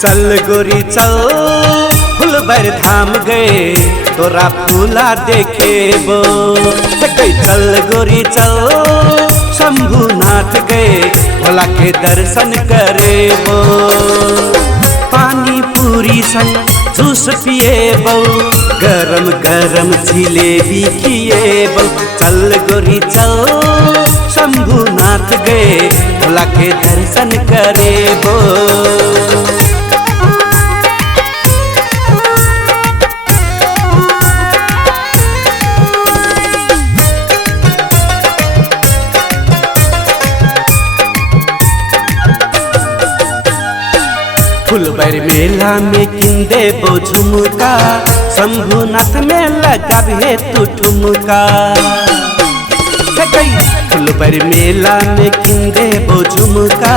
चल गोरी चल फुलबर धाम गए तोरा फूला देखेबो। चल गोरी चल शंभुनाथ गए भोला के दर्शन करेबो। पानी पूरी संग जूस पिएबो, गरम गरम जिलेबी खिएबो। चल गोरी चल शंभुनाथ गए भोला के दर्शन करेबो। फुलबर मेला में किन देबो झुमका, शंभुनाथ में लगाबे तू ठुमका। फुलबर मेला में किन देबो झुमका,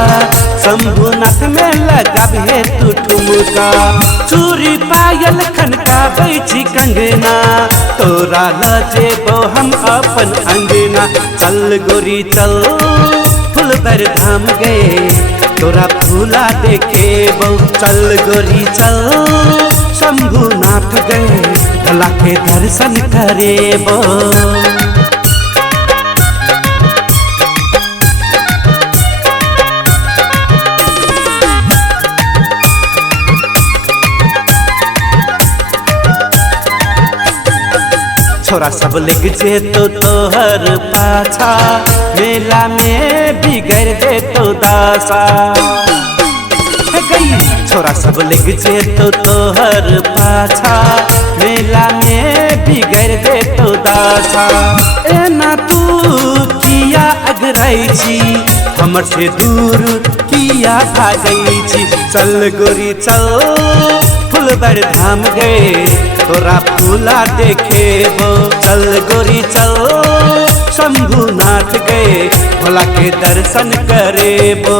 शंभुनाथ में लगाबे तू ठुमका। चूड़ी पायल खनकाबै छी कंगना, तोरा लजेबो हम अपन अंगना। चल गोरी चल फुलबर धाम गए तोरा फूला देखेबो। चल गोरी चल शंभुनाथ गए भोला के दर्शन करेबो। छोरा सब लग जेतो तोहर पाछा, मेला में बिगड़ देतो दासा। छोरा सब लग जेतो तोहर पाछा, मेला में बिगड़ देतो दासा। एना तू किया अगराई छी, हमर से दूर किया भागई छी। चल गोरी चल फुलबर धाम गए तोरा फूला देखेबो। चल गोरी चल शंभुनाथ गए भोला के दर्शन करेबो।